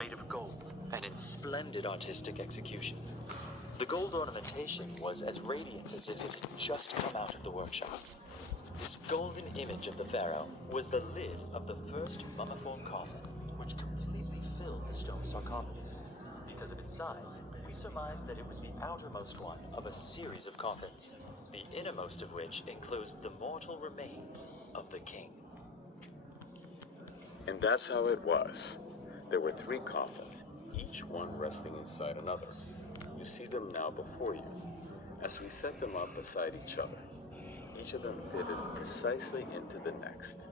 made of gold and in splendid artistic execution. The gold ornamentation was as radiant as if it had just come out of the workshop. This golden image of the pharaoh was the lid of the first mummiform coffin, which completely filled the stone sarcophagus. Because of its size, we surmise that it was the outermost one of a series of coffins, the innermost of which enclosed the mortal remains of the king. And that's how it was. There were 3 coffins, each one resting inside another. You see them now before you. As we set them up beside each other, each of them fitted precisely into the next.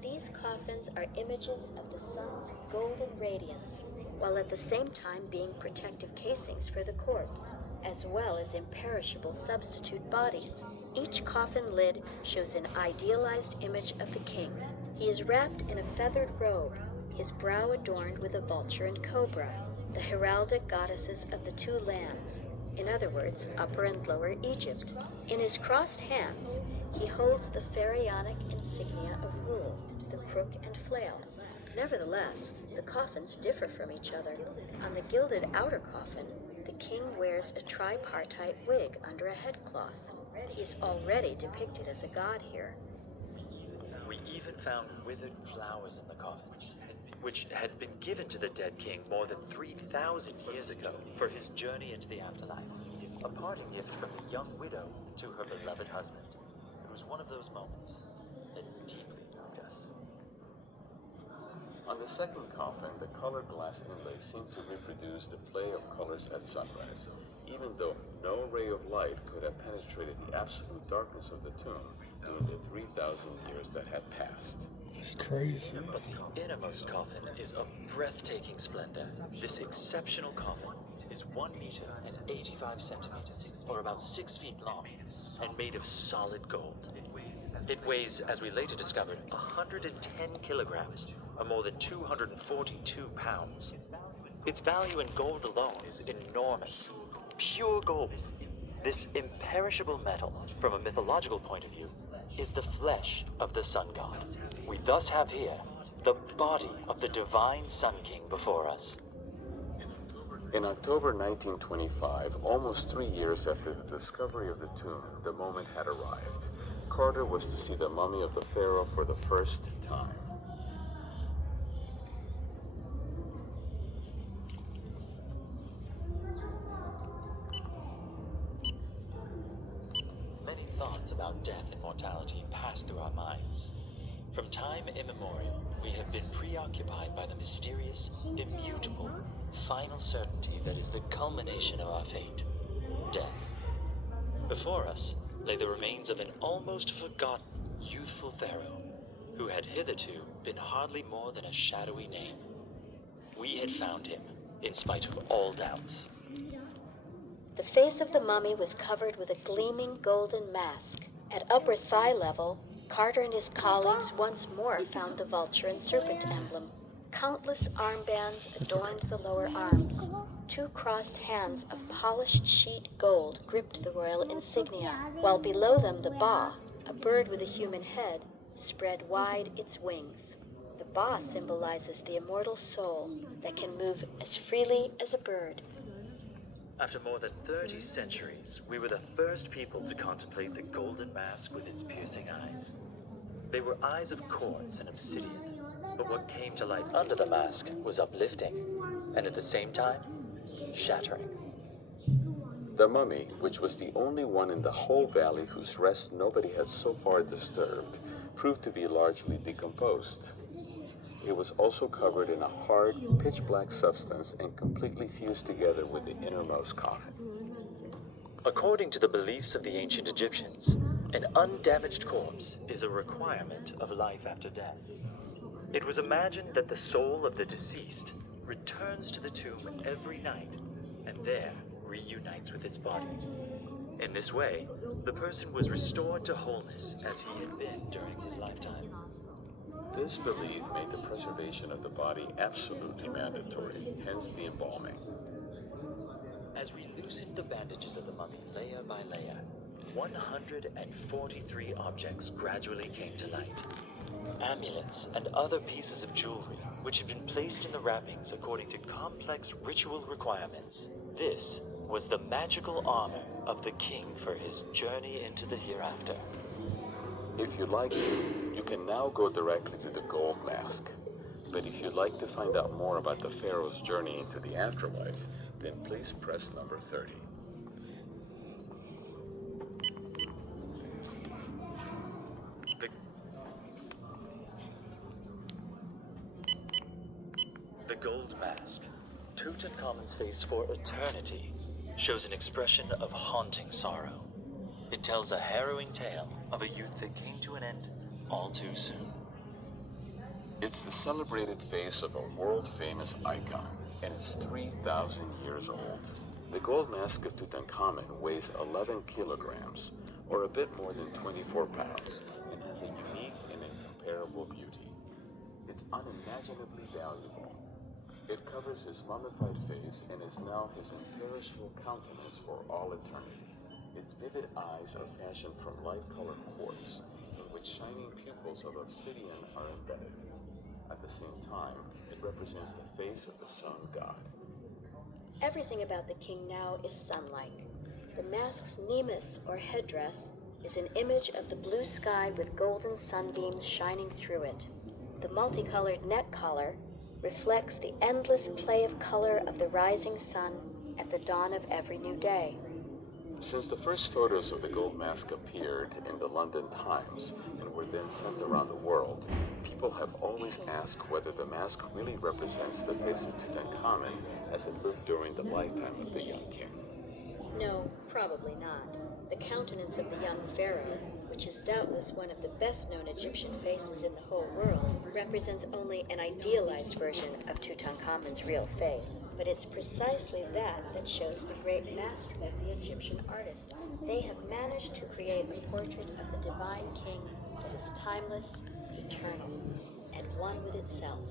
These coffins are images of the sun's golden radiance, while at the same time being protective casings for the corpse, as well as imperishable substitute bodies. Each coffin lid shows an idealized image of the king. He is wrapped in a feathered robe, his brow adorned with a vulture and cobra, the heraldic goddesses of the 2 lands, in other words, Upper and Lower Egypt. In his crossed hands, he holds the pharaonic insignia of rule, the crook and flail. Nevertheless, the coffins differ from each other. On the gilded outer coffin, the king wears a tripartite wig under a headcloth. He's already depicted as a god here. We even found withered flowers in the coffins, which had been given to the dead king more than 3,000 years ago for his journey into the afterlife. A parting gift from the young widow to her beloved husband. It was one of those moments that deeply moved us. On the second coffin, the colored glass inlay seemed to reproduce the play of colors at sunrise, even though no ray of light could have penetrated the absolute darkness of the tomb during the 3,000 years that had passed. It's crazy. But the innermost coffin is of breathtaking splendor. This exceptional coffin is 1 meter and 85 centimeters, or about 6 feet long, and made of solid gold. It weighs, as we later discovered, 110 kilograms, or more than 242 pounds. Its value in gold alone is enormous. Pure gold. This imperishable metal, from a mythological point of view, is the flesh of the sun god. We thus have here the body of the divine Sun King before us. In October 1925, almost 3 years after the discovery of the tomb, the moment had arrived. Carter was to see the mummy of the pharaoh for the first time. Many thoughts about death and mortality passed through our minds. From time immemorial, we have been preoccupied by the mysterious, immutable, final certainty that is the culmination of our fate, death. Before us lay the remains of an almost forgotten, youthful pharaoh, who had hitherto been hardly more than a shadowy name. We had found him, in spite of all doubts. The face of the mummy was covered with a gleaming golden mask. At upper thigh level, Carter and his colleagues once more found the vulture and serpent emblem. Countless armbands adorned the lower arms. 2 crossed hands of polished sheet gold gripped the royal insignia, while below them the ba, a bird with a human head, spread wide its wings. The ba symbolizes the immortal soul that can move as freely as a bird. After more than 30 centuries, we were the first people to contemplate the golden mask with its piercing eyes. They were eyes of quartz and obsidian, but what came to light under the mask was uplifting, and at the same time, shattering. The mummy, which was the only one in the whole valley whose rest nobody had so far disturbed, proved to be largely decomposed. It was also covered in a hard, pitch-black substance and completely fused together with the innermost coffin. According to the beliefs of the ancient Egyptians, an undamaged corpse is a requirement of life after death. It was imagined that the soul of the deceased returns to the tomb every night and there reunites with its body. In this way, the person was restored to wholeness as he had been during his lifetime. This belief made the preservation of the body absolutely mandatory, hence the embalming. As we loosened the bandages of the mummy layer by layer, 143 objects gradually came to light. amulets, and other pieces of jewelry, which had been placed in the wrappings according to complex ritual requirements. This was the magical armor of the king for his journey into the hereafter. If you'd like to, you can now go directly to the gold mask. But if you'd like to find out more about the pharaoh's journey into the afterlife, then please press number 30. The gold mask, Tutankhamun's face for eternity, shows an expression of haunting sorrow. It tells a harrowing tale of a youth that came to an end all too soon. It's the celebrated face of a world-famous icon, and it's 3,000 years old. The gold mask of Tutankhamun weighs 11 kilograms, or a bit more than 24 pounds, and has a unique and incomparable beauty. It's unimaginably valuable. It covers his mummified face and is now his imperishable countenance for all eternity. Its vivid eyes are fashioned from light-colored quartz, in which shining pupils of obsidian are embedded. At the same time, it represents the face of the sun god. Everything about the king now is sun-like. The mask's nemes, or headdress, is an image of the blue sky with golden sunbeams shining through it. The multicolored neck collar reflects the endless play of color of the rising sun at the dawn of every new day. Since the first photos of the gold mask appeared in the London Times and were then sent around the world, people have always asked whether the mask really represents the face of Tutankhamun as it looked during the lifetime of the young king. No, probably not. The countenance of the young pharaoh, which is doubtless one of the best-known Egyptian faces in the whole world, represents only an idealized version of Tutankhamun's real face. But it's precisely that shows the great mastery of the Egyptian artists. They have managed to create a portrait of the divine king that is timeless, eternal, and one with itself.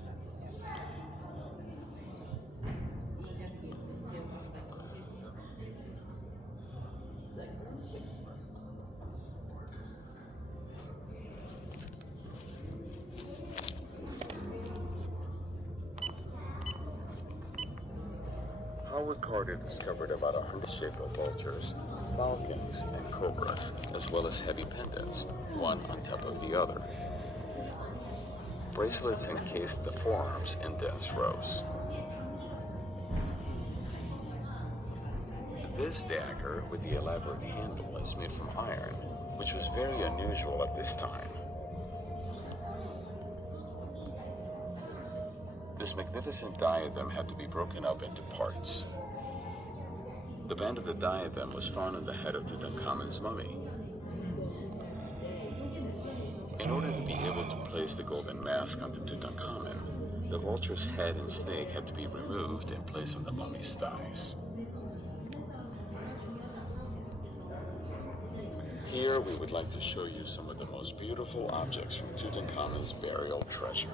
Howard Carter discovered about 100 shaped vultures, falcons, and cobras, as well as heavy pendants, one on top of the other. Bracelets encased the forearms in dense rows. This dagger with the elaborate handle is made from iron, which was very unusual at this time. This magnificent diadem had to be broken up into parts. The band of the diadem was found on the head of Tutankhamun's mummy. In order to be able to place the golden mask onto Tutankhamun, the vulture's head and snake had to be removed in place of the mummy's thighs. Here we would like to show you some of the most beautiful objects from Tutankhamun's burial treasure.